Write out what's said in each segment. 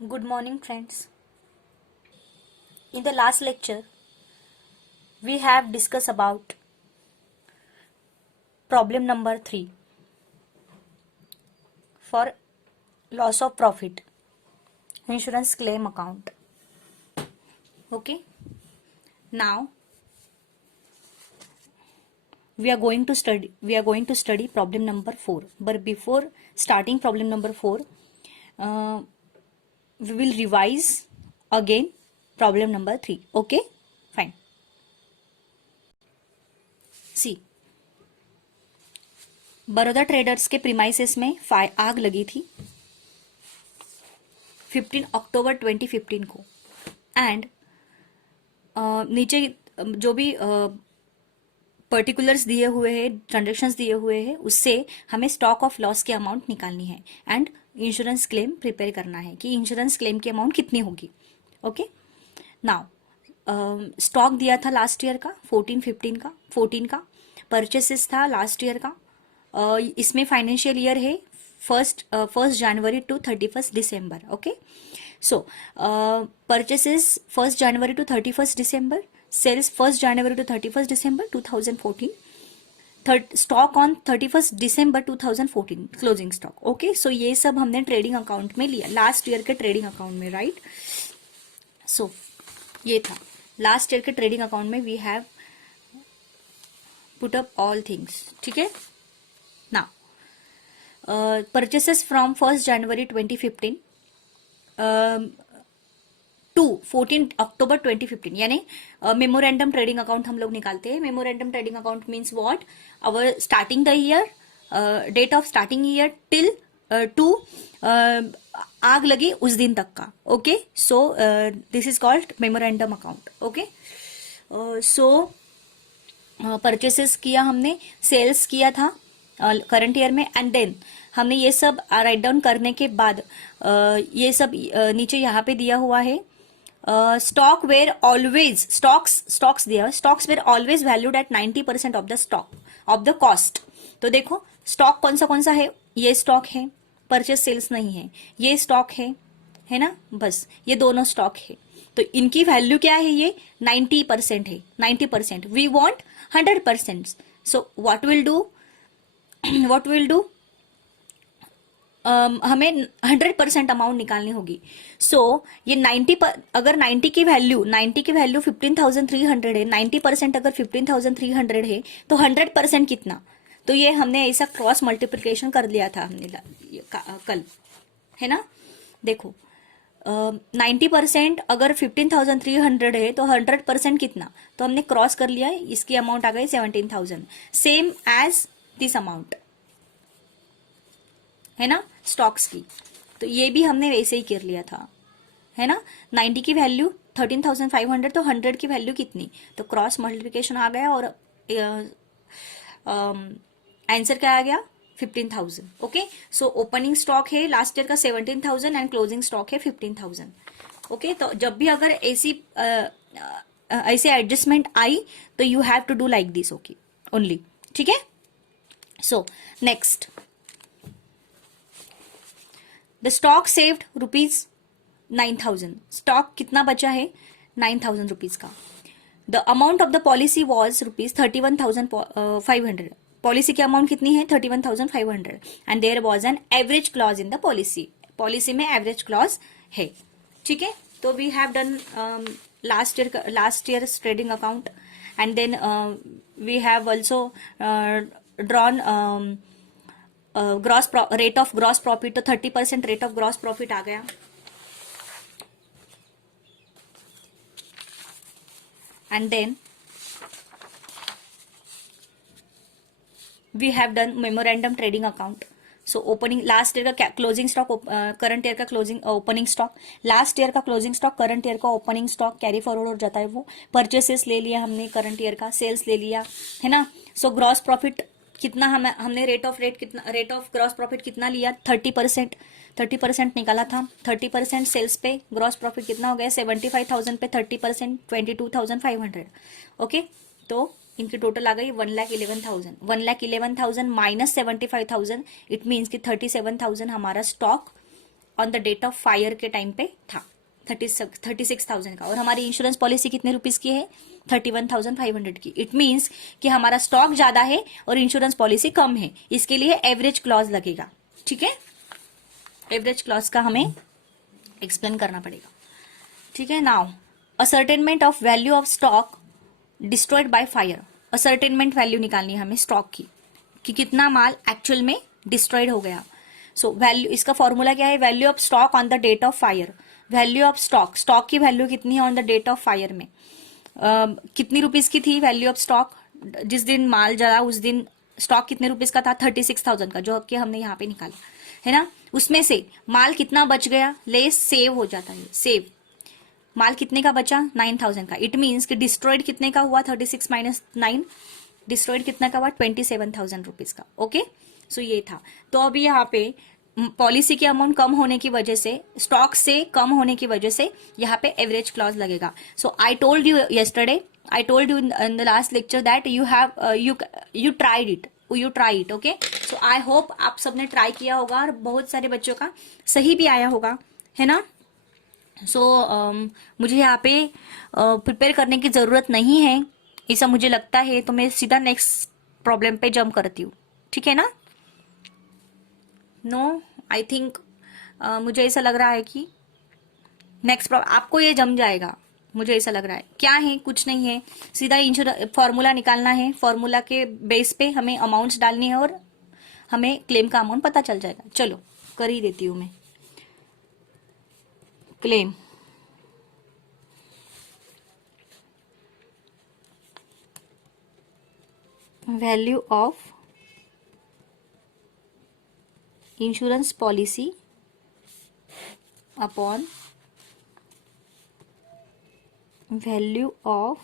Good morning, friends. In the last lecture, we have discussed about problem number 3 for loss of profit insurance claim account. Okay. Now we are going to study problem number 4. But before starting problem number 4, we will revise again problem number 3. Okay. Fine. See. Baroda traders के premises में आग लगी थी 15 अक्टूबर 2015 को and नीचे जो भी particulars दिए हुए हैं, ट्रांजेक्शन्स दिए हुए हैं, उससे हमें स्टॉक ऑफ लॉस की अमाउंट निकालनी है एंड इंश्योरेंस क्लेम प्रिपेयर करना है कि इंश्योरेंस क्लेम की अमाउंट कितनी होगी. ओके. नाउ स्टॉक दिया था लास्ट ईयर का 14 का परचेसेस था लास्ट ईयर का. इसमें फाइनेंशियल ईयर है first January to 31 December. Okay. So purchases 1 January to 31 December, sales 1 January to 31 December 2014, stock on 31 December 2014 closing stock. Okay. So ये सब हमने ट्रेडिंग अकाउंट में लिया लास्ट ईयर के ट्रेडिंग अकाउंट में, राइट. सो ये था लास्ट ईयर के ट्रेडिंग अकाउंट में. We have put up all things. ठीक है. Now purchases from 1 January 2015 to 14 October 2015, यानी मेमोरेंडम ट्रेडिंग अकाउंट हम लोग निकालते हैं. Memorandum trading account means what? Our starting the year, date of starting year till to आग लगी उस दिन तक का. Okay. So this is called memorandum account. Okay. So purchases किया हमने, सेल्स किया था करंट ईयर में, एंड देन हमने ये सब राइट डाउन करने के बाद ये सब नीचे यहाँ पे दिया हुआ है. स्टॉक वेयर ऑलवेज स्टॉक्स दिया है. Stocks were always valued at 90% of the stock of the cost. तो देखो स्टॉक कौन सा है. ये स्टॉक है, परचेस सेल्स नहीं है. ये स्टॉक है ना. बस ये दोनों स्टॉक है. तो इनकी वैल्यू क्या है? ये 90% है. 90%. We want 100%. So what will do हमें 100% अमाउंट निकालनी होगी. सो ये 90 अगर 90 की वैल्यू 15,300 है, 90% अगर 15,300 है, तो 100% कितना? तो ये हमने ऐसा क्रॉस मल्टीप्लिकेशन कर लिया था हमने कल, है ना. देखो 90% अगर 15,300 है तो 100% कितना? तो हमने क्रॉस कर लिया. इसकी अमाउंट आ गई 17,000, सेम एज दिस अमाउंट, है ना, स्टॉक्स की. तो ये भी हमने वैसे ही कर लिया था, है ना. 90 की वैल्यू 13,500, तो 100 की वैल्यू कितनी? तो क्रॉस मल्टीप्लिकेशन आ गया और आंसर क्या आ गया? 15,000. ओके. सो ओपनिंग स्टॉक है लास्ट ईयर का 17,000 एंड क्लोजिंग स्टॉक है 15,000. ओके. तो जब भी अगर ऐसे एडजस्टमेंट आई तो you have to do like this. Okay only. ठीक है. So next, the stock saved ₹9,000. Stock कितना बचा है? 9,000 रुपीज का. The amount of the policy was ₹31,500. Policy की अमाउंट कितनी है? 31,500. And there was an average clause in the policy. Policy में एवरेज क्लॉज है. ठीक है. तो we have done last year trading account, and then we have also drawn rate of gross profit. तो 30% rate of gross profit आ गया. And then we have done memorandum trading account. So opening last year का closing stock, current year का closing opening stock, last year का closing stock, current year का opening stock carry forward हो जाता है. वो परचेसेस ले लिया हमने, करंट ईयर का सेल्स ले लिया, है ना. सो ग्रॉस प्रॉफिट कितना हमने रेट ऑफ ग्रॉस प्रॉफिट कितना लिया? 30% निकाला था. 30% सेल्स पे ग्रॉस प्रॉफिट कितना हो गया? 75,000 पे 30% 22,500. ओके. तो इनकी टोटल आ गई 1,11,000. 1,11,000 माइनस 75,000, इट मीन्स कि 37,000 हमारा stock on the date of fire के टाइम पे था 36,000 का, और हमारी इंश्योरेंस पॉलिसी कितने रुपीस की है? 31,500 की। इट मीन्स कि हमारा स्टॉक ज्यादा है और इंश्योरेंस पॉलिसी कम है, इसके लिए एवरेज क्लॉज लगेगा। ठीक है, एवरेज क्लॉज का हमें एक्सप्लेन करना पड़ेगा। ठीक है, now ascertainment of value of stock destroyed by fire. Ascertainment value निकालनी है हमें स्टॉक की, कि कितना माल एक्चुअल में डिस्ट्रॉयड हो गया। सो वैल्यू, इसका फॉर्मूला क्या है? Value of stock on the date of fire. Value of stock, stock की वैल्यू कितनी है on the date of fire में? कितनी रुपीस की थी वैल्यू ऑफ स्टॉक? जिस दिन माल जला उस दिन स्टॉक कितने रुपीस का था? 36,000 का, जो कि हमने यहाँ पे निकाला है ना। उसमें से माल कितना बच गया? लेस सेव हो जाता है, सेव। माल कितने का बचा? 9,000 का। इट मीन्स कि डिस्ट्रॉयड कितने का हुआ? 36 माइनस 9, डिस्ट्रॉयड कितना का हुआ? 27,000 रुपीज का। ओके, सो ये था। तो अभी यहाँ पे पॉलिसी की अमाउंट कम होने की वजह से, स्टॉक से कम होने की वजह से यहाँ पे एवरेज क्लॉज लगेगा। So I told you yesterday, I told you in the last lecture that you tried it, okay? So I hope आप सबने ट्राई किया होगा और बहुत सारे बच्चों का सही भी आया होगा, है ना। सो मुझे यहाँ पे प्रिपेयर करने की जरूरत नहीं है, ऐसा मुझे लगता है, तो मैं सीधा नेक्स्ट प्रॉब्लम पे जंप करती हूँ। ठीक है ना। नो, आई थिंक मुझे ऐसा लग रहा है कि नेक्स्ट आपको ये जम जाएगा, मुझे ऐसा लग रहा है। क्या है? कुछ नहीं है, सीधा इंश्योरेंस फॉर्मूला निकालना है, फॉर्मूला के बेस पे हमें अमाउंट्स डालनी है और हमें क्लेम का अमाउंट पता चल जाएगा। चलो कर ही देती हूं मैं। Claim, value of insurance policy upon value of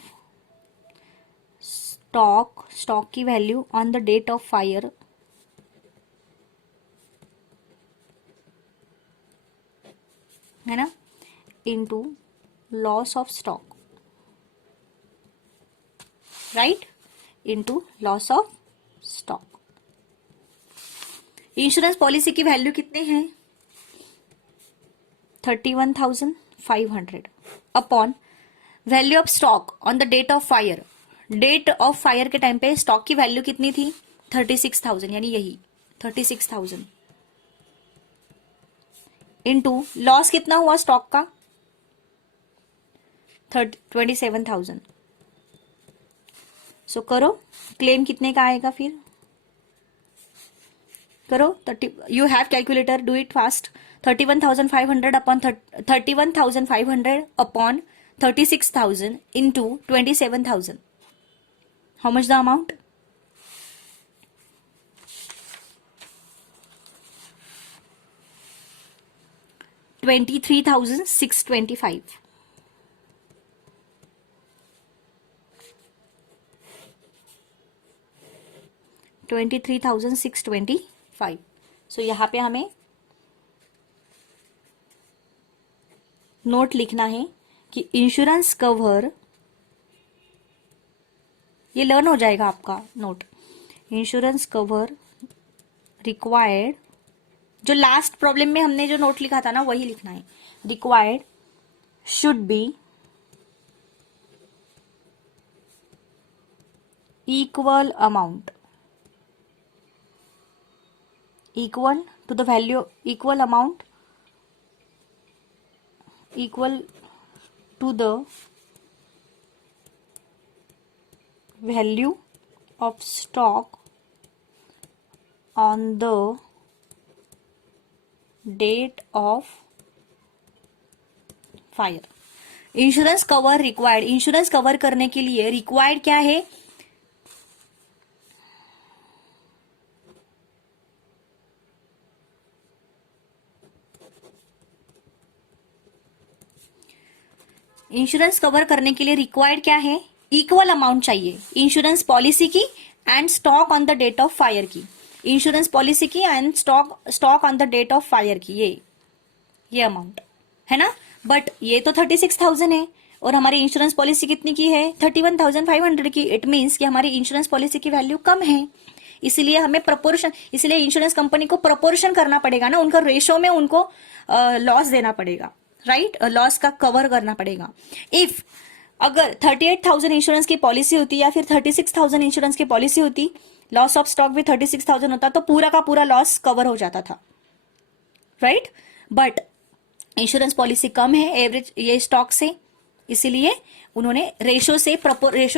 stock, stock की value on the date of fire है ना, into loss of stock, right, into loss of stock. Insurance policy की वैल्यू कितने हैं? 31,500 upon value of stock on the date of fire. Date of fire के time पे stock की value कितनी थी? 36,000, यानी यही 36,000 इनटू लॉस कितना हुआ स्टॉक का? 27,000। सो करो क्लेम कितने का आएगा फिर? करो, 30, you have calculator, do it fast. 31,500 upon 31,500 upon 36,000 into 27,000. How much the amount? 23,625. 23,625. सो यहाँ पे हमें नोट लिखना है कि इंश्योरेंस कवर, ये लर्न हो जाएगा आपका नोट। इंश्योरेंस कवर रिक्वायर्ड, जो लास्ट प्रॉब्लम में हमने जो नोट लिखा था ना वही लिखना है। Required should be equal amount, equal to the value, equal amount equal to the value of stock on the date of fire. Insurance cover required, insurance cover करने के लिए रिक्वायर्ड क्या है? इंश्योरेंस कवर करने के लिए रिक्वायर्ड क्या है? इक्वल अमाउंट चाहिए इंश्योरेंस पॉलिसी की and stock on the date of fire की। इंश्योरेंस पॉलिसी की and stock on the date of fire की, ये अमाउंट है ना। बट ये तो 36,000 है और हमारी इंश्योरेंस पॉलिसी कितनी की है? 31,500 की। इट मीन्स कि हमारी इंश्योरेंस पॉलिसी की वैल्यू कम है। इसीलिए हमें प्रपोर्शन, इसलिए इंश्योरेंस कंपनी को प्रपोर्शन करना पड़ेगा ना, उनका रेशो में उनको लॉस देना पड़ेगा, राइट, लॉस का कवर करना पड़ेगा। इफ अगर 38,000 इंश्योरेंस की पॉलिसी होती या फिर 36,000 इंश्योरेंस की पॉलिसी होती, लॉस ऑफ स्टॉक भी 36,000 होता तो पूरा का पूरा लॉस कवर हो जाता था, राइट। बट इंश्योरेंस पॉलिसी कम है एवरेज ये स्टॉक से, इसीलिए उन्होंने रेशो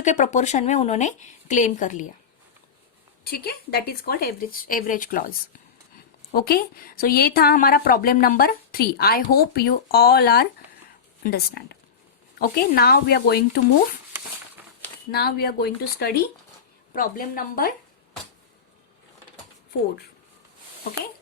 के प्रोपोर्शन में उन्होंने क्लेम कर लिया, ठीक है। That is called average clause. Okay, so ये था हमारा problem number 3। I hope you all are understand. Okay, now we are going to move, now we are going to study problem number 4। Okay,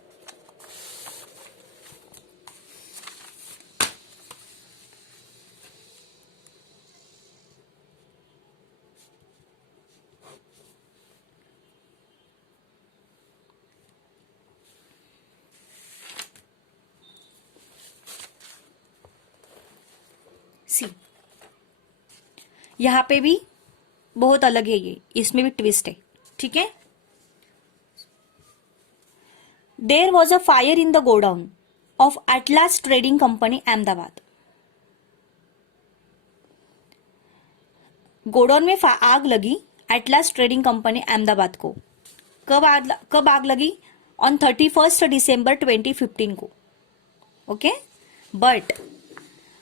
see यहां पे भी बहुत अलग है, ये इसमें भी ट्विस्ट है, ठीक है। There was a fire in the godown of Atlas trading company Ahmedabad. Godown में आग लगी एटलास ट्रेडिंग कंपनी अहमदाबाद को। कब आग लगी? ऑन 31 दिसंबर 2015 को। Okay, but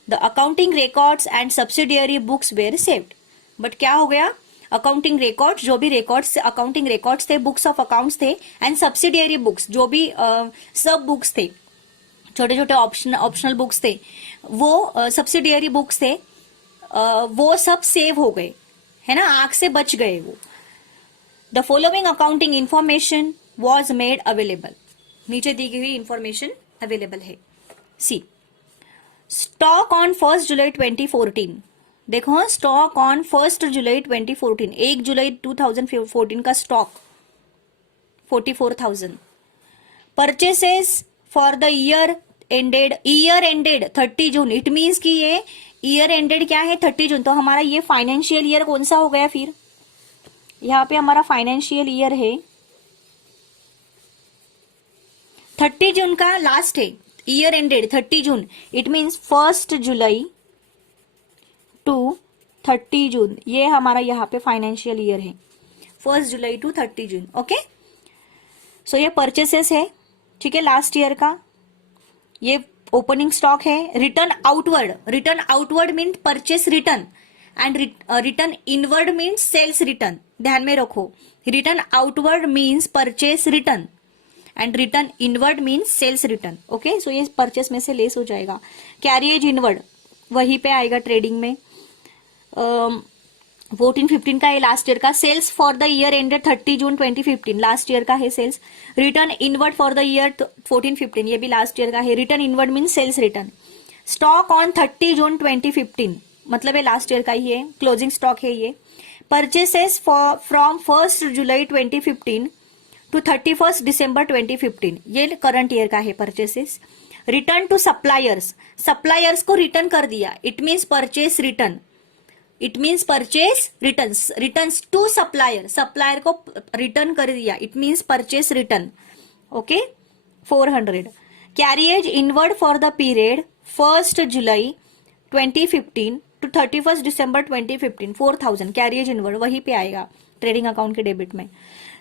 the accounting records and subsidiary books were saved. But क्या हो गया? अकाउंटिंग रिकॉर्ड्स, जो भी रिकॉर्ड्स अकाउंटिंग रिकॉर्ड्स थे, बुक्स ऑफ अकाउंट्स थे, एंड सब्सिडियरी बुक्स, जो भी सब बुक्स थे, छोटे छोटे ऑप्शनल बुक्स थे, वो सब्सिडियरी बुक्स थे, वो सब सेव हो गए, है ना, आग से बच गए वो। The following accounting information was made available. नीचे दी गई इंफॉर्मेशन अवेलेबल है। सी, स्टॉक ऑन 1 जुलाई 2014। देखो, स्टॉक ऑन 1 जुलाई 2014, 1 जुलाई 2014 का stock 44,000। Purchases for the year ended 30 June. It means कि ये ईयर एंडेड क्या है? 30 जून। तो हमारा ये फाइनेंशियल ईयर कौन सा हो गया? फिर यहाँ पे हमारा फाइनेंशियल ईयर है 30 जून का लास्ट है, year ended 30 June. It means 1 July to 30 June, ये हमारा यहाँ पे फाइनेंशियल ईयर है, 1 July to 30 June. Okay, so ये परचेसेस है, ठीक है, लास्ट ईयर का। ये ओपनिंग स्टॉक है। Return outward means purchase return, and return inward means sales return. ध्यान में रखो, return outward means purchase return and return inward means sales return. Okay, so ये परचेस में से लेस हो जाएगा। कैरिएज इनवर्ड वहीं पे आएगा ट्रेडिंग में। 14-15 का है लास्ट ईयर का। Sales for the year ended 30 June 2015, last year का है sales. Return inward for the year 14-15, ये भी लास्ट ईयर का है। Return inward mean sales return. Stock on 30 June 2015, मतलब ये लास्ट ईयर का ही है, क्लोजिंग स्टॉक है ये। परचेसेस फ्रॉम 1 जुलाई 2015 टू 31 दिसंबर 2015, ये करंट ईयर का है purchases. Return to suppliers, suppliers को रिटर्न कर दिया, it means purchase return, it means purchase return to supplier, supplier को रिटर्न कर दिया, it means purchase return. Okay, 400। Carriage inward for the period 1 July 2015 to 31 December 2015, 4,000 carriage inward वहीं पे आएगा trading account के डेबिट में।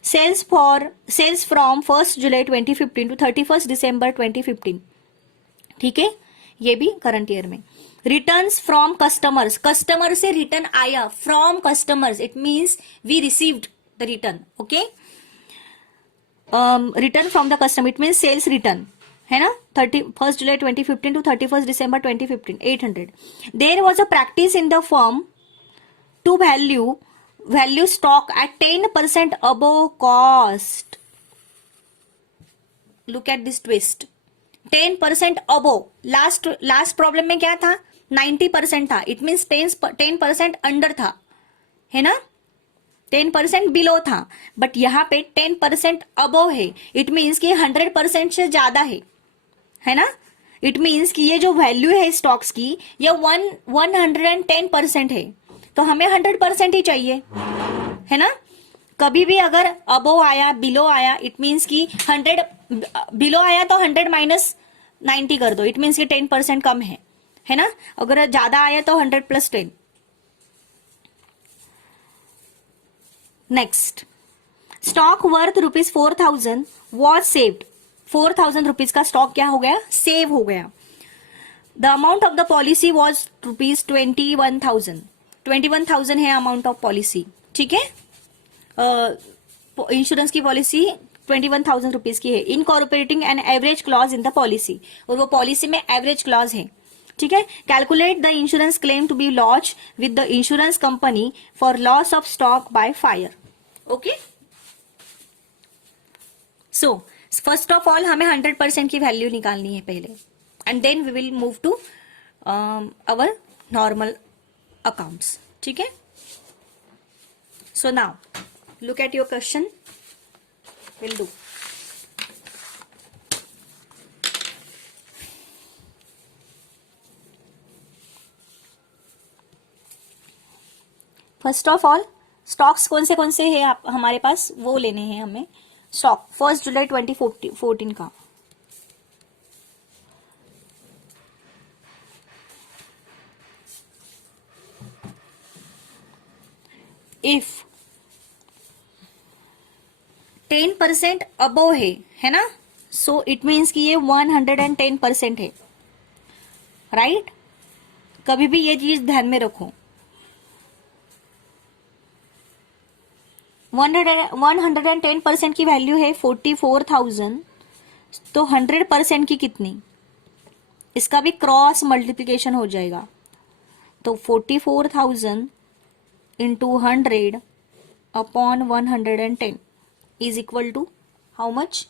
सेल्स फ्रॉम 1 जुलाई 2015 टू 31 दिसंबर 2015, ठीक है, ये भी करंट ईयर में। रिटर्न्स फ्रॉम कस्टमर्स, कस्टमर से रिटर्न आया, from customers it means we received the return. Okay, return from the customer it means sales return, है ना। 31 July 2015 to 31 December 2015, 800। There was a practice in the firm to value stock at 10% above cost. Look at this twist, 10% above. Last problem में क्या था? 90% था, it means 10% under था, है ना, 10% below था। बट यहाँ पे 10% अबव है, इट मीन्स कि 100% से ज्यादा है ना। इट मीन्स कि ये जो वैल्यू है स्टॉक्स की, ये 110% है, तो हमें 100% ही चाहिए, है ना। कभी भी अगर अबो आया बिलो आया इट मीन्स कि 100 बिलो आया तो 100 माइनस 90 कर दो, इट मीन्स कि 10% कम है ना। अगर ज्यादा आया तो 100 plus 10। Next, stock worth ₹4,000 was saved. 4,000 rupees का स्टॉक क्या हो गया, सेव हो गया। The amount of the policy was ₹21,000। 21,000 है अमाउंट ऑफ पॉलिसी, ठीक है। इंश्योरेंस की पॉलिसी 21,000 रुपीज की है। Incorporating an average clause in the policy, और वो पॉलिसी में एवरेज क्लॉज है, ठीक है। Calculate the insurance claim to be launch with the insurance company for loss of stock by fire. Okay, so first of all हमें 100% की value निकालनी है पहले, and then we will move to our normal accounts, ठीक है। So now look at your question, will do. First of all stocks कौन से हैं आप हमारे पास, वो लेने हैं हमें। स्टॉक 1 जुलाई 2014 का, इफ 10% अबव है ना, सो इट मीन्स कि ये 110% है, राइट। कभी भी ये चीज ध्यान में रखो। 110% की वैल्यू है 44,000, तो 100% की कितनी, इसका भी क्रॉस मल्टीप्लीकेशन हो जाएगा। तो 44,000 into 100 upon 110 is equal to how much,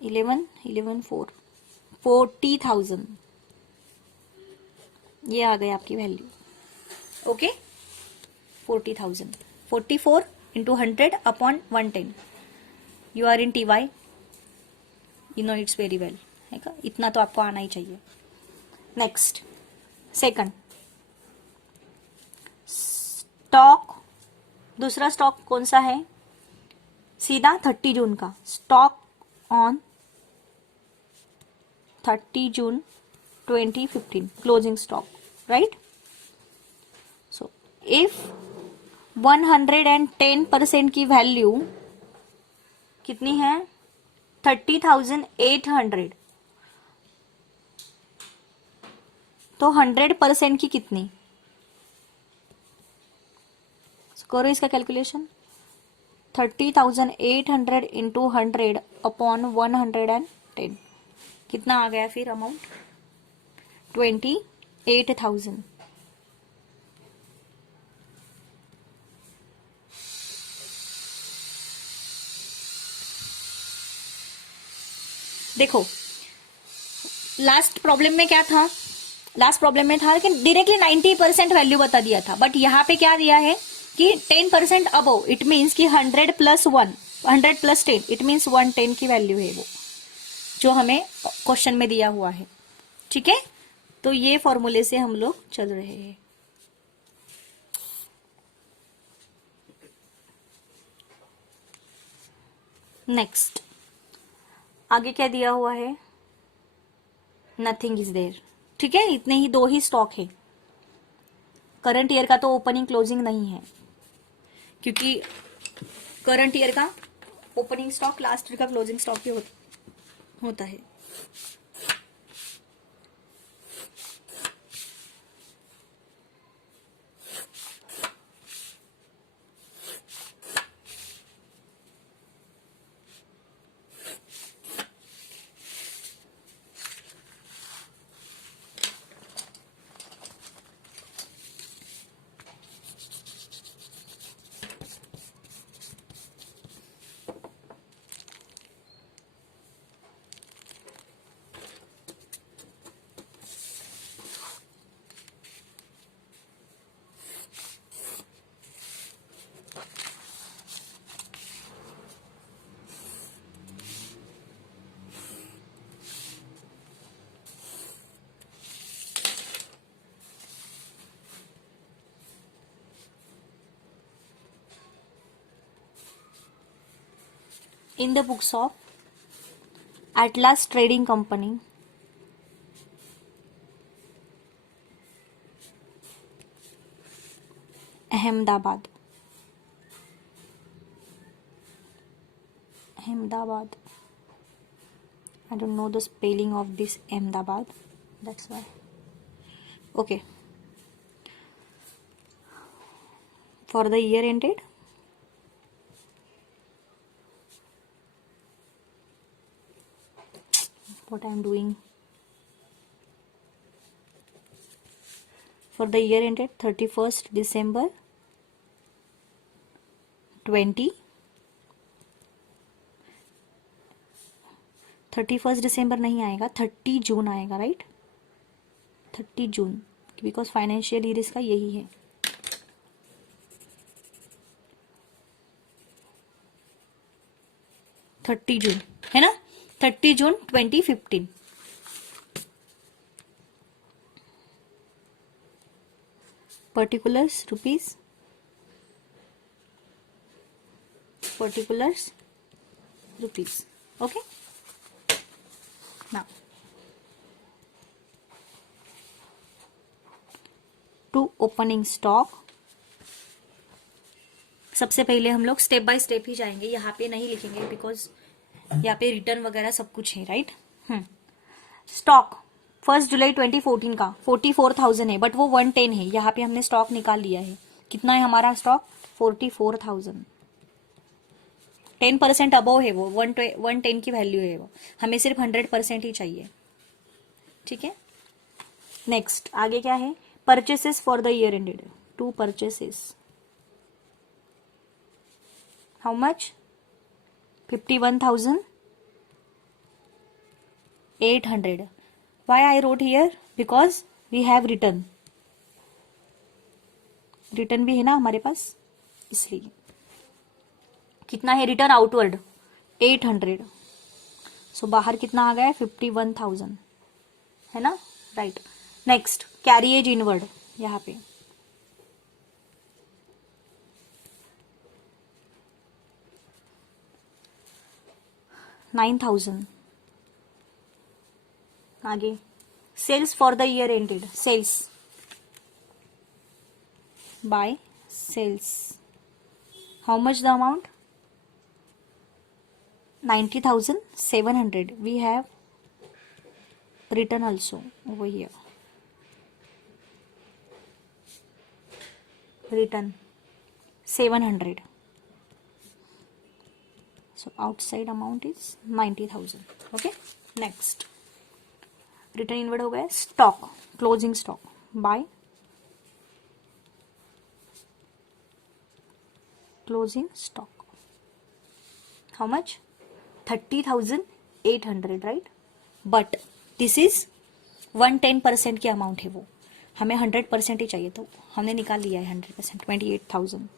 11 4 40,000, ये आ गई आपकी value. Okay, 40,000, 44 into 100 upon 110। You are in TY, you know it's very well, है का, इतना तो आपको आना ही चाहिए। नेक्स्ट, सेकंड स्टॉक, दूसरा स्टॉक कौन सा है, सीधा 30 जून का। Stock on 30 June 2015 closing stock, right. So if 110% की वैल्यू कितनी है, 30,800, तो 100% की कितनी, करो इसका कैलकुलेशन। 30,800 इंटू 100 अपॉन 110, कितना आ गया फिर अमाउंट, 28,000। देखो लास्ट प्रॉब्लम में क्या था, लास्ट प्रॉब्लम में था कि डायरेक्टली 90% वैल्यू बता दिया था, बट यहाँ पे क्या दिया है कि 10% अबव, इट मीन्स कि 100 प्लस 1, 100 प्लस 10, इट मीन्स 110 की वैल्यू है वो जो हमें क्वेश्चन में दिया हुआ है, ठीक है। तो ये फॉर्मूले से हम लोग चल रहे हैं। नेक्स्ट, आगे क्या दिया हुआ है, नथिंग इज देयर, ठीक है। इतने ही दो ही स्टॉक है। करंट ईयर का तो ओपनिंग क्लोजिंग नहीं है, क्योंकि करंट ईयर का ओपनिंग स्टॉक लास्ट ईयर का क्लोजिंग स्टॉक ही होता है। in the books of Atlas Trading Company, Ahmedabad. Ahmedabad. I don't know the spelling of this Ahmedabad. That's why. Okay. For the year ended, what I am doing. For the year ended 31st December 20. 31st December नहीं आएगा, 30 जून आएगा, right? 30 June, because financial year इसका यही है. 30 जून है ना, 30 June 2015. particulars rupees, okay. Now to opening stock. सबसे पहले हम लोग स्टेप बाय स्टेप ही जाएंगे, यहाँ पे नहीं लिखेंगे बिकॉज यहाँ पे रिटर्न वगैरह सब कुछ है, राइट? स्टॉक 1 जुलाई 2014 का 44,000 है, बट वो 110 है. यहाँ पे हमने स्टॉक निकाल लिया है. कितना है हमारा स्टॉक? 44,000. 10% अबव है वो, 110 की वैल्यू है वो. हमें सिर्फ 100% ही चाहिए, ठीक है. नेक्स्ट आगे क्या है? Purchases for the year ended. 2 purchases. How much? 51,800. Why I wrote here? Because we have return. Return भी है ना हमारे पास, इसलिए. कितना है रिटर्न आउटवर्ड? 800. सो बाहर कितना आ गया है? 51,000 है ना, राइट. Next carriage inward. यहाँ पे 9,000. आगे sales for the year ended. Sales by sales. How much the amount? 90,700. We have return also over here. Return 700. So outside amount is 90,000. Okay. Next. Return inward हो गया. Stock, closing stock by closing stock. How much? 30,800, right. But this is 110% की amount है वो. हमें 100% ही चाहिए, तो हमने निकाल लिया है 100%, 28,000.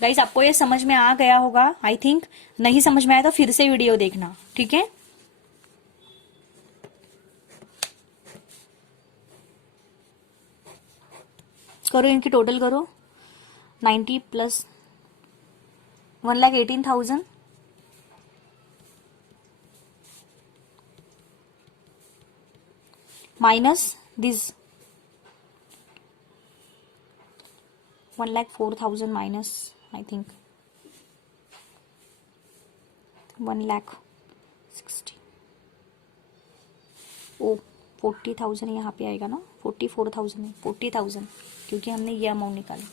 गाइस आपको ये समझ में आ गया होगा आई थिंक. नहीं समझ में आया तो फिर से वीडियो देखना, ठीक है. करो इनकी टोटल करो. 90 plus 1,18,000 minus this 1,04,000 minus I think 1,60,000. ओ 40,000 यहाँ पे आएगा ना. 44,000 है, 40,000 क्योंकि हमने ये अमाउंट निकाला.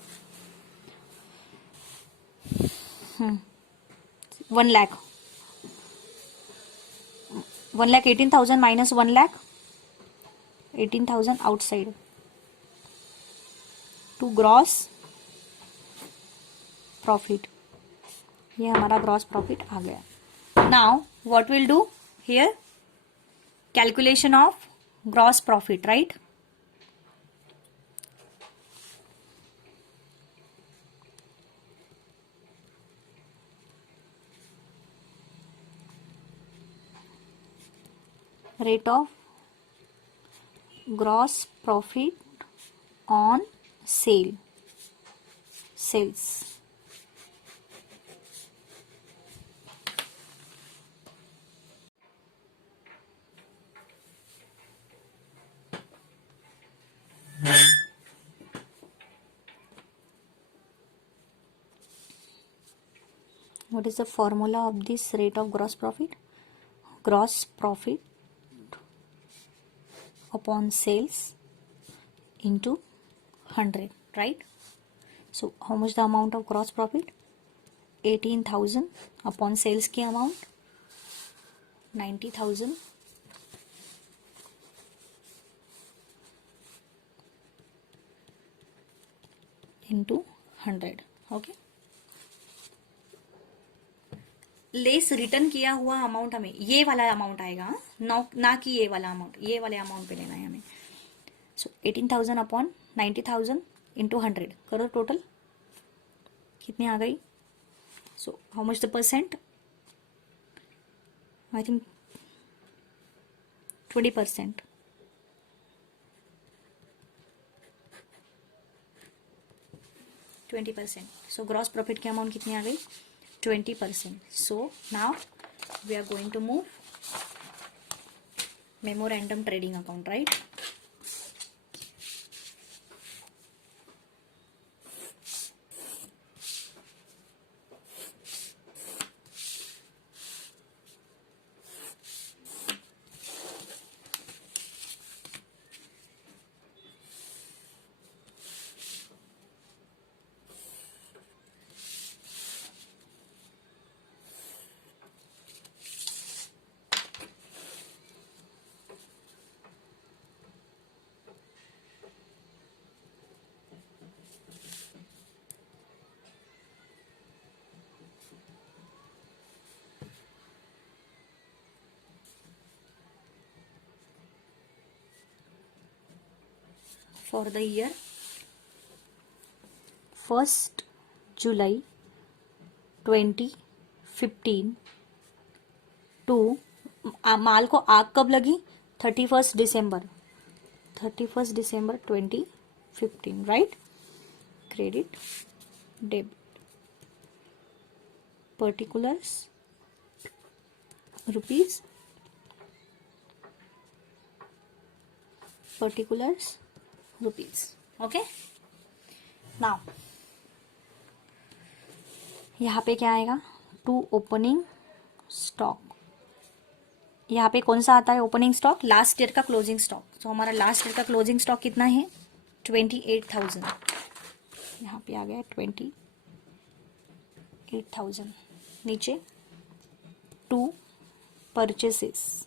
1,00,000. 1,18,000 minus 1,18,000 outside to gross profit. ये हमारा ग्रॉस प्रॉफिट आ गया. Now what will do here? Calculation of gross profit, right. Rate of gross profit on sales. What is the formula of this rate of gross profit? Gross profit upon sales into 100, right? So how much the amount of gross profit? 18,000 upon sales की amount 90,000 into 100. Okay, less return किया हुआ amount हमें ये वाला amount आएगा, ना कि ये वाला अमाउंट, ये वाले अमाउंट पे लेना है हमें. सो 18,000 अपॉन 90,000 इंटू 100 करो, टोटल कितनी आ गई? So how much the percent? I think 20%. So gross profit की अमाउंट कितनी आ गई? 20%. So now we are going to move memorandum trading account, right? For the year 1st July 2015 to माल को आग कब लगी? 31st December 2015, राइट? Credit debit particulars rupees, okay. Now यहाँ पे क्या आएगा? To opening stock. यहाँ पे कौन सा आता है ओपनिंग स्टॉक? लास्ट ईयर का क्लोजिंग स्टॉक. तो हमारा लास्ट ईयर का क्लोजिंग स्टॉक कितना है? 28,000. यहाँ पे आ गया 28,000. नीचे to purchases.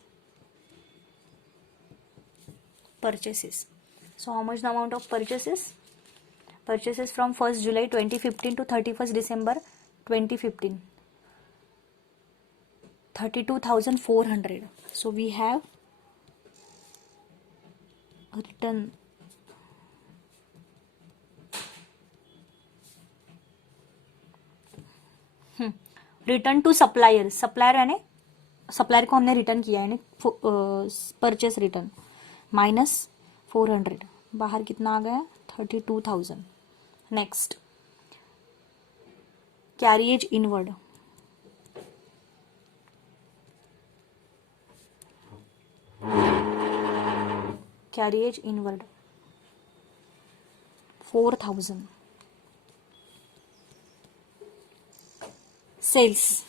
So how much the amount of purchases? Purchases from 1st July 2015 to 31st December 2015, 32,400. So we have return return to supplier. Supplier यानी सप्लायर को हमने रिटर्न किया यानी परचेस रिटर्न माइनस 400. बाहर कितना आ गया? 32,000. Next carriage inward. Carriage inward 4,000. Sales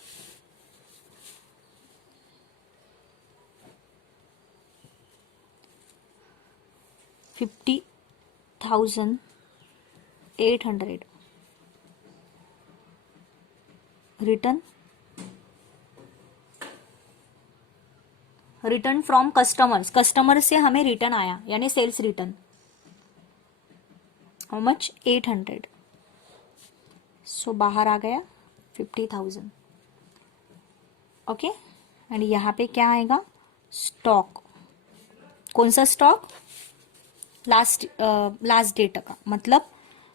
$50,800. Return from customers. Customer से हमें रिटर्न आया यानी sales return. How much? 800. So बाहर आ गया 50,000. ओके. एंड यहाँ पे क्या आएगा? स्टॉक. कौन सा स्टॉक? लास्ट डेट का, मतलब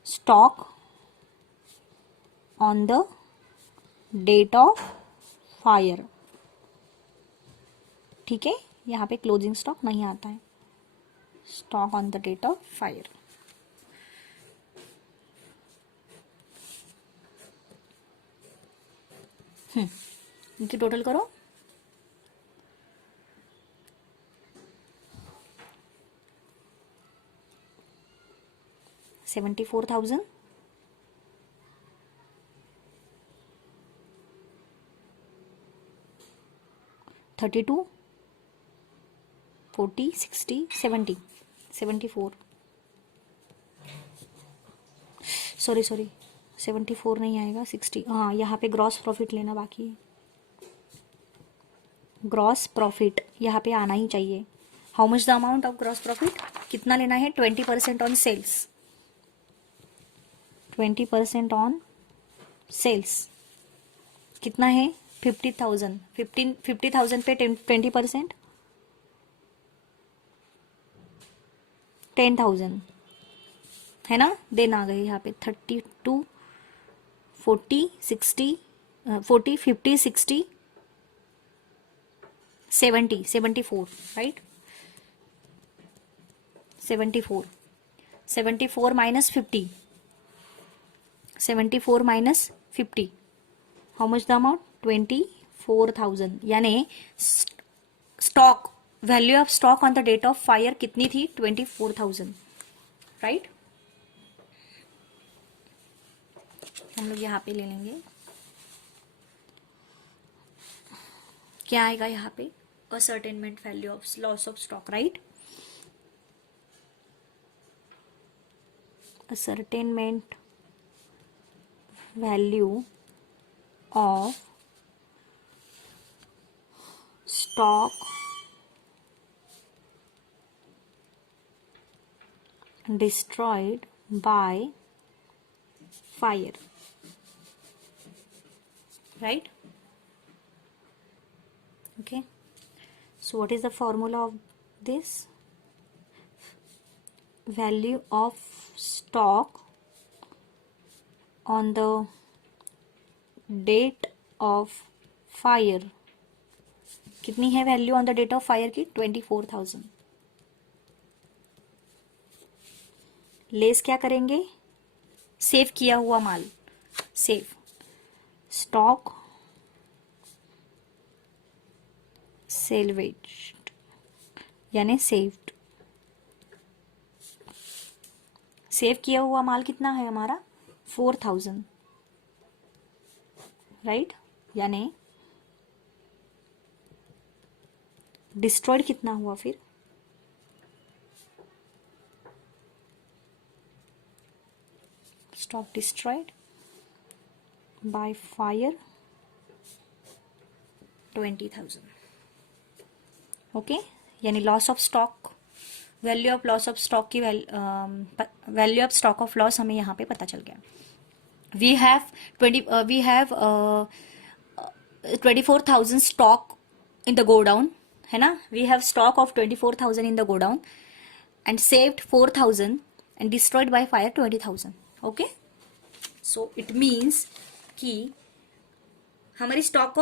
stock on the date of fire. ठीक है, यहाँ पे क्लोजिंग स्टॉक नहीं आता है. Stock on the date of fire. इनकी टोटल करो. $74,000 32, 40, 60, 70, 74, सॉरी 74 नहीं आएगा, 60। हाँ, यहाँ पे ग्रॉस प्रॉफिट लेना बाकी है। ग्रॉस प्रॉफिट यहाँ पे आना ही चाहिए। How much the amount of gross profit, कितना लेना है? 20% ऑन सेल्स, 20% ऑन सेल्स कितना है? 50,000। 50,000 पे 20%, 10,000 है ना। देन आ गए यहाँ पे 32, 40, 60, 40, 50, 60, 70, 74, right. 74, 74 minus 50, 74 minus 50, how much the amount? 24,000। यानी stock, value of stock on the date of fire कितनी थी? 24,000, राइट। हम लोग यहाँ पे ले लेंगे, क्या आएगा यहाँ पे? Ascertainment value of loss of stock, right. Ascertainment value of stock destroyed by fire, right? Okay, so what is the formula of this? Value of stock on the date of fire कितनी है? Value on the date of fire की 24,000। Less क्या करेंगे? Save किया हुआ माल, save stock सेल्वेज्ड यानी saved. Save किया हुआ माल कितना है हमारा? 4,000, राइट। यानी डिस्ट्रॉयड कितना हुआ फिर? Stock destroyed by fire 20,000, okay. यानी loss of stock, value of loss of stock की value of stock of loss हमें यहाँ पे पता चल गया। We have 24,000 stock in the godown, है ना। We have stock of 24,000 in the godown and saved 4,000 and destroyed by fire 20,000, okay. So it means कि हमारी stock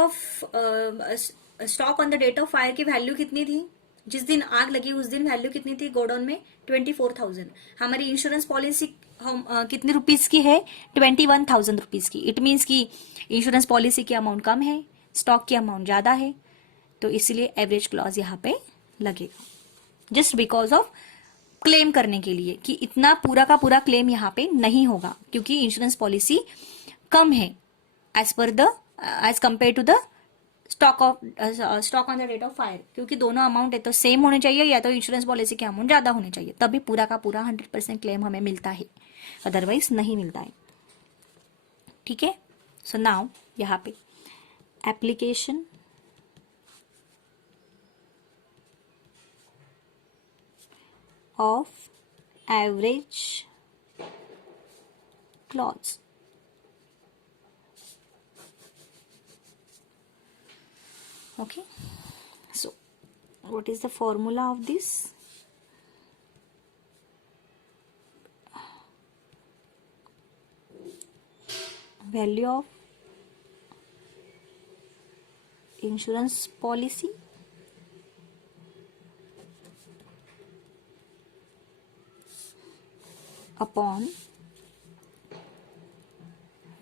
on the date of fire की वैल्यू कितनी थी? जिस दिन आग लगी उस दिन वैल्यू कितनी थी गोडाउन में? 24,000। हमारी इंश्योरेंस पॉलिसी कितनी रुपीज की है? 21,000 रुपीज की। इट मीन्स कि इंश्योरेंस पॉलिसी की अमाउंट कम है, स्टॉक की अमाउंट ज्यादा है, तो इसलिए एवरेज क्लॉज यहाँ पे लगेगा, जस्ट बिकॉज ऑफ क्लेम करने के लिए कि इतना पूरा का पूरा क्लेम यहाँ पे नहीं होगा क्योंकि इंश्योरेंस पॉलिसी कम है as compare to the stock on the date of fire, क्योंकि दोनों अमाउंट है तो सेम होने चाहिए या तो इंश्योरेंस पॉलिसी के अमाउंट ज्यादा होने चाहिए, तभी पूरा का पूरा 100% क्लेम हमें मिलता है, अदरवाइज नहीं मिलता है, ठीक है। सो नाउ यहाँ पे application of average clause, okay. So what is the formula of this? Value of insurance policy upon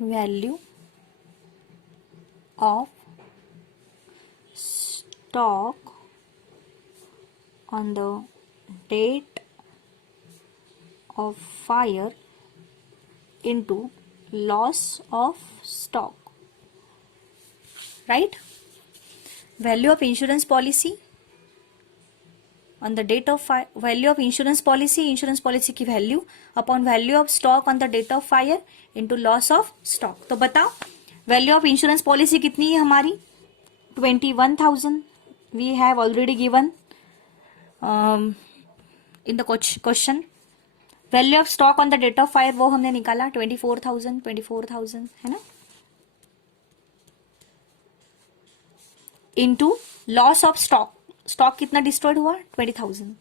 value of stock on the date of fire into loss of stock, right? Value of insurance policy on the date of value of insurance policy की value upon value of stock on the date of fire into loss of stock. तो बताओ value of insurance policy कितनी है हमारी 21,000 we have already given in the question. Value of stock on the date of fire वो हमने निकाला 24,000 है ना, into loss of stock. Stock कितना डिस्ट्रॉयड हुआ 20,000।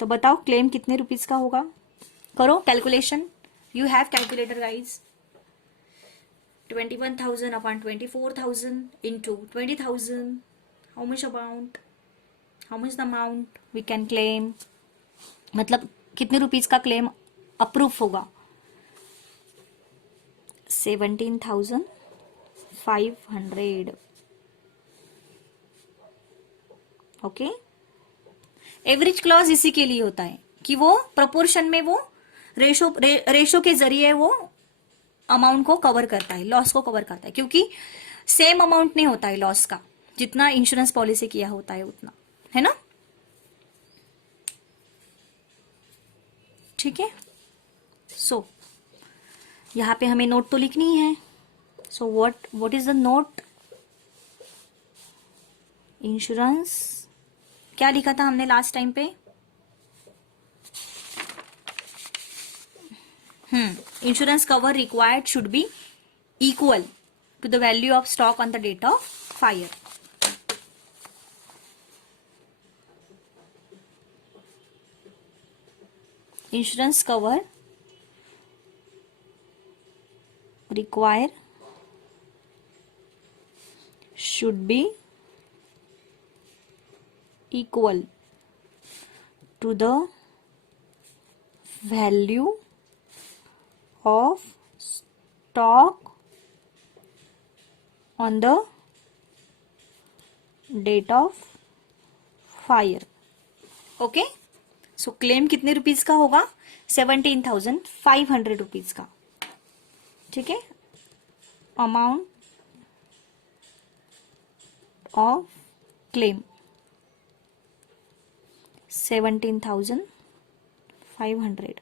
तो बताओ क्लेम कितने रुपीज का होगा, करो calculation, you have calculator guys. 21,000 upon 24,000 into 20,000, how much the amount we can claim, मतलब कितने रुपीज का क्लेम अप्रूव होगा 17,500। ओके, एवरेज क्लॉज इसी के लिए होता है कि वो प्रोपोर्शन में वो रेशो के जरिए वो अमाउंट को कवर करता है, लॉस को कवर करता है, क्योंकि सेम अमाउंट नहीं होता है लॉस का, जितना इंश्योरेंस पॉलिसी किया होता है उतना, है ना। ठीक है, सो यहां पे हमें नोट तो लिखनी है। So what is the note, insurance क्या लिखा था हमने लास्ट टाइम पे, insurance cover required should be equal to the value of stock on the date of fire. Insurance cover required should be equal to the value of stock on the date of fire। Okay, so claim कितने rupees का होगा 17,500 rupees का। ठीक है, amount of claim 17,500।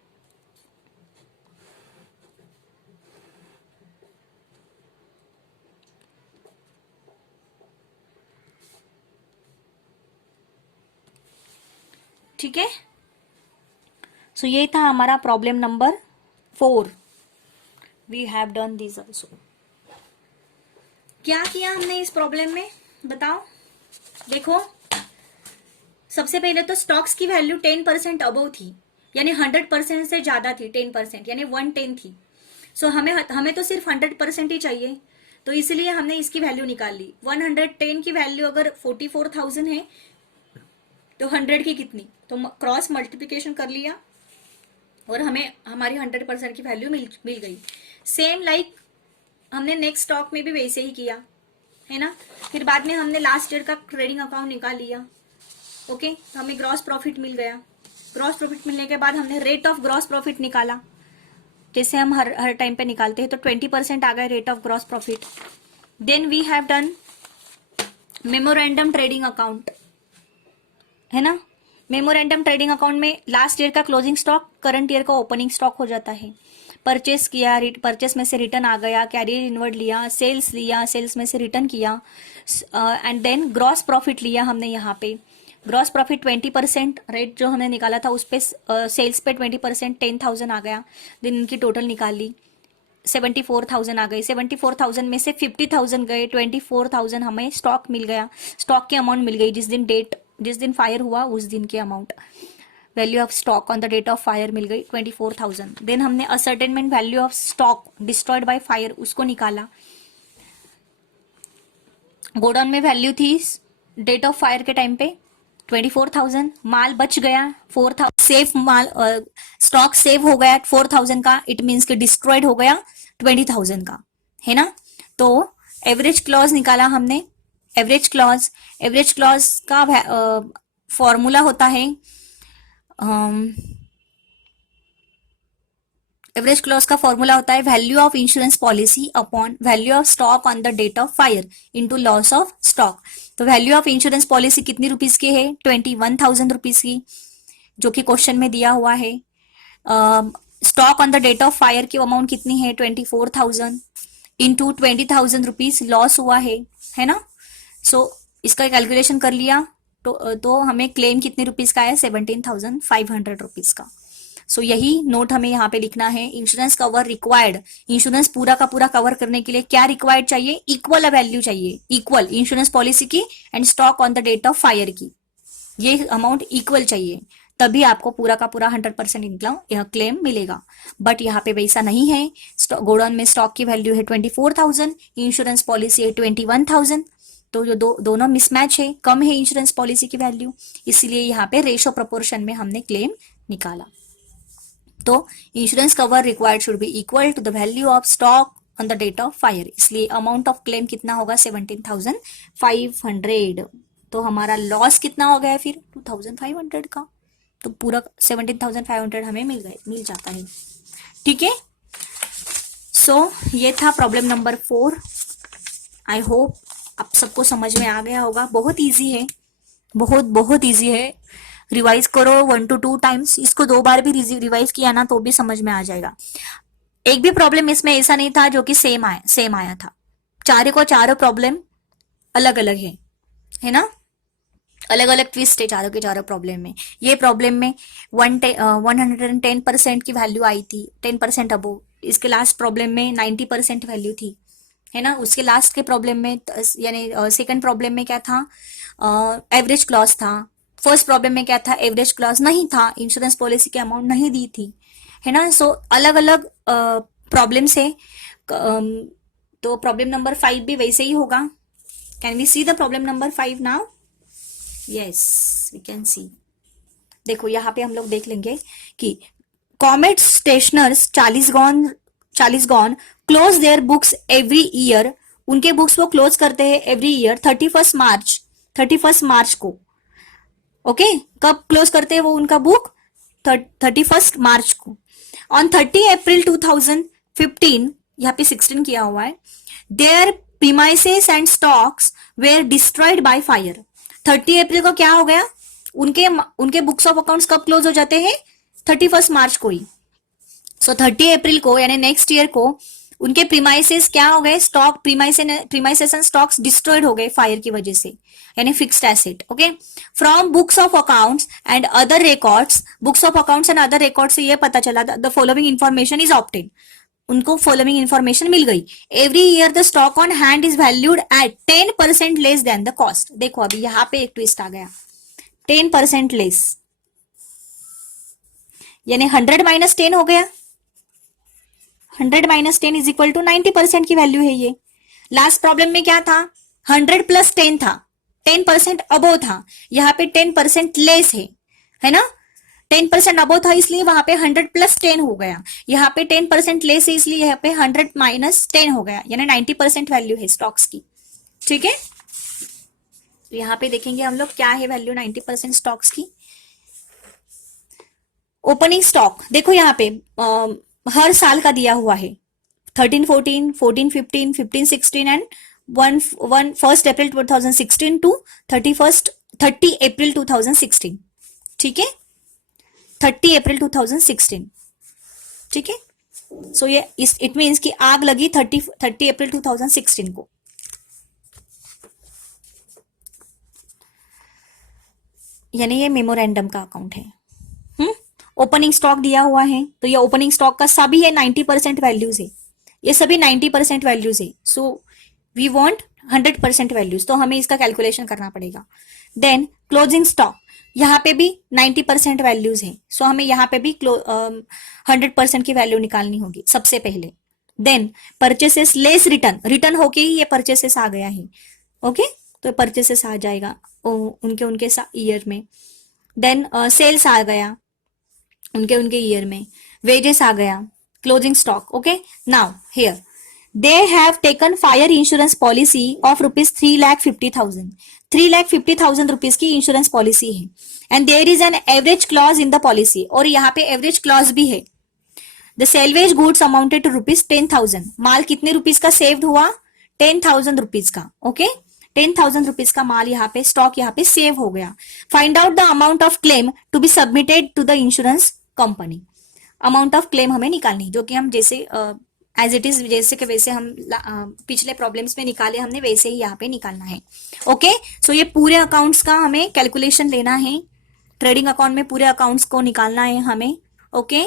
ठीक है, सो ये था हमारा problem number 4। We have done this also. क्या किया हमने इस प्रॉब्लम में बताओ, देखो सबसे पहले तो स्टॉक्स की वैल्यू 10% अबव थी, यानी 100% से ज्यादा थी, 10% यानी 110 थी। सो हमें तो सिर्फ 100% ही चाहिए, तो इसलिए हमने इसकी वैल्यू निकाल ली। 110 की वैल्यू अगर 44,000 है तो 100 की कितनी, तो क्रॉस मल्टीप्लीकेशन कर लिया और हमें हमारी 100% की वैल्यू मिल गई। सेम लाइक हमने नेक्स्ट स्टॉक में भी वैसे ही किया है ना। फिर बाद में हमने लास्ट ईयर का ट्रेडिंग अकाउंट निकाल लिया। ओके, तो हमें ग्रॉस प्रॉफिट मिल गया। ग्रॉस प्रॉफिट मिलने के बाद हमने रेट ऑफ ग्रॉस प्रॉफिट निकाला, जैसे हम हर टाइम पे निकालते हैं, तो 20% आ गया rate of gross profit. Then we have done memorandum trading account, है ना। मेमोरेंडम ट्रेडिंग अकाउंट में लास्ट ईयर का क्लोजिंग स्टॉक करंट ईयर का ओपनिंग स्टॉक हो जाता है। परचेस किया, परचेस में से रिटर्न आ गया, कैरियर इनवर्ड लिया, सेल्स लिया, सेल्स में से रिटर्न किया, एंड देन ग्रॉस प्रॉफिट लिया हमने। यहाँ पे ग्रॉस प्रॉफिट 20% रेट जो हमने निकाला था उस पे सेल्स पे 20% 10,000 आ गया। देन इनकी टोटल निकाल ली, 74,000 आ गई। 74,000 में से 50,000 गए, 24,000 हमें स्टॉक मिल गया, स्टॉक की अमाउंट मिल गई जिस दिन फायर हुआ उस दिन की amount, value of stock on the date of fire मिल गई 24,000। देन हमने ascertainment value of stock destroyed by fire उसको निकाला। गोडाउन में वैल्यू थी डेट ऑफ फायर के टाइम पे 24,000, माल बच गया 4,000, सेफ माल स्टॉक सेव हो गया 4,000 का, इट मीन्स कि डिस्ट्रॉयड हो गया 20,000 का, है ना। तो एवरेज क्लॉज निकाला हमने। एवरेज क्लॉज का फॉर्मूला होता है एवरेज क्लॉज का फॉर्मूला होता है value of insurance policy upon value of stock on the date of fire into loss of stock. तो वैल्यू ऑफ इंश्योरेंस पॉलिसी कितनी रुपीस की है? 21,000 रुपीस की, जो कि क्वेश्चन में दिया हुआ है। Stock on the date of fire की अमाउंट कितनी है? 24,000 इंटू 20,000 रुपीज लॉस हुआ है ना। सो इसका कैलकुलेशन कर लिया तो हमें क्लेम कितने रुपीस का है? 17,500 रुपीज का। सो यही नोट हमें यहाँ पे लिखना है। इंश्योरेंस कवर रिक्वायर्ड, इंश्योरेंस पूरा का पूरा कवर करने के लिए क्या रिक्वायर्ड चाहिए? इक्वल वैल्यू चाहिए, इक्वल इंश्योरेंस पॉलिसी की and stock on the date of fire की, ये अमाउंट इक्वल चाहिए, तभी आपको पूरा का पूरा 100% इनकम यह क्लेम मिलेगा। बट यहाँ पे वैसा नहीं है। गोडाउन में स्टॉक की वैल्यू है 24,000, इंश्योरेंस पॉलिसी है 21,000, तो जो दोनों मिसमैच है, कम है इंश्योरेंस पॉलिसी की वैल्यू, इसलिए यहाँ पे रेशो प्रोपोर्शन में हमने क्लेम निकाला। तो insurance cover required should be equal to the value of stock on the date of fire, इसलिए अमाउंट ऑफ क्लेम कितना होगा? 17,500। तो हमारा लॉस कितना हो गया फिर? 2,500 का। तो पूरा 17,500 हमें मिल जाता है। ठीक है। सो ये था प्रॉब्लम नंबर 4। आई होप आप सबको समझ में आ गया होगा। बहुत इजी है, बहुत बहुत इजी है। रिवाइज करो 1 to 2 टाइम्स, इसको 2 बार भी रिवाइज किया ना तो भी समझ में आ जाएगा। एक भी प्रॉब्लम इसमें ऐसा नहीं था जो कि सेम आया था। चारों को चारों प्रॉब्लम अलग अलग है ना, अलग अलग ट्विस्ट है चारों के चारों प्रॉब्लम में। ये प्रॉब्लम में 110% की वैल्यू आई थी, 10% अबो। इसके लास्ट प्रॉब्लम में 90% वैल्यू थी, है ना। उसके लास्ट के प्रॉब्लम में यानी सेकंड प्रॉब्लम में क्या था? एवरेज क्लॉज था। फर्स्ट प्रॉब्लम में क्या था? एवरेज क्लॉज नहीं था, इंश्योरेंस पॉलिसी की अमाउंट नहीं दी थी, है ना। सो अलग अलग प्रॉब्लम से। तो प्रॉब्लम नंबर 5 भी वैसे ही होगा। Can we see the problem number 5 now? Yes, we can see. देखो यहाँ पे हम लोग देख लेंगे कि Comet stationers 40 gone close their books every year. उनके बुक्स वो क्लोज करते हैं एवरी ईयर 31st मार्च को। ओके, कब क्लोज करते हैं वो उनका बुक? 31st मार्च को। ऑन 30 अप्रैल 2015, यहाँ पे 16 किया हुआ है, their premises and stocks were destroyed by fire. 30 अप्रैल को क्या हो गया? उनके बुक्स ऑफ अकाउंट्स कब क्लोज हो जाते हैं? 31st मार्च को ही। सो 30 अप्रैल को यानी नेक्स्ट ईयर को उनके प्रीमाइसेस क्या हो गए? Stock premises and stocks destroyed हो गए फायर की वजह से, यानी fixed asset. Okay, from books of accounts and other records, books of accounts and other record से ये पता चला the following information is obtain. उनको फॉलोइंग इंफॉर्मेशन मिल गई। Every year the stock on hand is valued at 10% less than the cost. देखो अभी यहाँ पे एक ट्विस्ट आ गया, 10% लेस, यानी 100 माइनस 10 हो गया। 100 माइनस 10 इज इक्वल टू 90% की वैल्यू है ये। लास्ट प्रॉब्लम में क्या था? 100 प्लस 10 था, 10% अबो था। यहाँ पे 10% लेस है ना। 10% अबो था इसलिए वहां पे 100 प्लस 10 हो गया। यहाँ पे 10% लेस है इसलिए यहाँ पे 100 माइनस 10 हो गया, यानी 90% वैल्यू है स्टॉक्स की। ठीक है, तो यहाँ पे देखेंगे हम लोग क्या है वैल्यू 90% स्टॉक्स की। ओपनिंग स्टॉक देखो यहाँ पे हर साल का दिया हुआ है, 13-14, 14-15, 15-16 एंड 1 अप्रैल 2016 टू 30 अप्रैल 2016। ठीक है, 30 अप्रैल 2016। ठीक है, सो ये इट मीन्स कि आग लगी 30 अप्रैल 2016 को। यानी ये मेमोरेंडम का अकाउंट है। ओपनिंग स्टॉक दिया हुआ है तो ये ओपनिंग स्टॉक का सभी है 90% वैल्यूज है, ये सभी 90% वैल्यूज है। सो वी वांट 100% वैल्यूज, तो हमें इसका कैलकुलेशन करना पड़ेगा। देन क्लोजिंग स्टॉक, यहाँ पे भी 90% वैल्यूज है, सो हमें यहाँ पे भी 100% की वैल्यू निकालनी होगी सबसे पहले। देन परचेसेस लेस रिटर्न होके ही ये परचेसेस आ गया है। ओके, तो परचेसेस आ जाएगा उनके ईयर में। देन सेल्स आ गया उनके ईयर में। वेजेस आ गया, closing stock. Okay, now here they have taken fire insurance policy of rupees 3,50,000। 3,50,000 rupees की इंश्योरेंस पॉलिसी है and there is an average clause in the policy, और यहाँ पे एवरेज क्लॉज भी है। The salvage goods amounted to ₹10,000. माल कितने rupees का सेव्ड हुआ? 10,000 रुपीज का. ओके, 10,000 रुपीज का माल यहाँ पे, स्टॉक यहाँ पे सेव हो गया. Find out the amount of claim to be submitted to the insurance company. Amount of claim हमें निकालनी, जो कि हम जैसे एज इट इज, जैसे कि वैसे हम पिछले प्रॉब्लम्स में निकाले हमने, वैसे ही यहाँ पे निकालना है. ओके, सो ये पूरे अकाउंट्स का हमें कैलकुलेशन लेना है. ट्रेडिंग अकाउंट में पूरे अकाउंट्स को निकालना है हमें. ओके,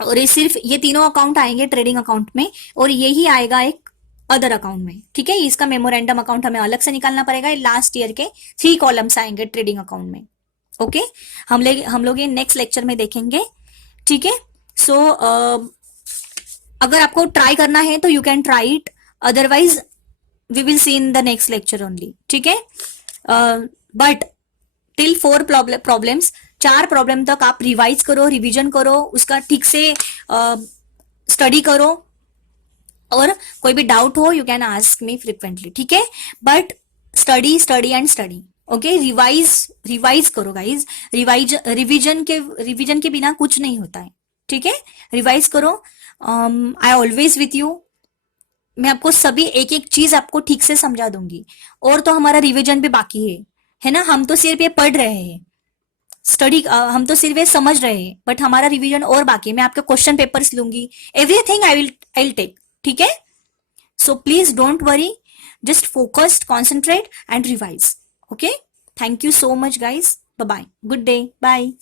और ये सिर्फ ये तीनों अकाउंट आएंगे ट्रेडिंग अकाउंट में, और यही आएगा एक अदर अकाउंट में. ठीक है, इसका मेमोरेंडम अकाउंट हमें अलग से निकालना पड़ेगा. लास्ट ईयर के 3 कॉलम्स आएंगे ट्रेडिंग अकाउंट में. ओके, हम लोग ये नेक्स्ट लेक्चर में देखेंगे. ठीक है, सो अगर आपको ट्राई करना है तो you can try it, otherwise we will see in the next lecture only. ठीक है, बट टिल 4 प्रॉब्लम्स, 4 प्रॉब्लम तक आप रिवाइज करो, रिवीजन करो, उसका ठीक से स्टडी करो, और कोई भी डाउट हो you can ask me frequently. ठीक है, but study study and study. Okay, revise करो गाइज. रिवीजन के बिना कुछ नहीं होता है. ठीक है, रिवाइज करो. I always with you. मैं आपको सभी एक एक चीज आपको ठीक से समझा दूंगी. और तो हमारा रिवीजन भी बाकी है ना. हम तो सिर्फ ये पढ़ रहे हैं, स्टडी हम तो सिर्फ ये समझ रहे हैं, बट हमारा रिवीजन और बाकी है. मैं आपके क्वेश्चन पेपर्स लूंगी, एवरीथिंग आई विल टेक. ठीक है, so please don't worry, just focused, concentrate and revise. Okay, thank you so much guys. Bye bye, good day, bye.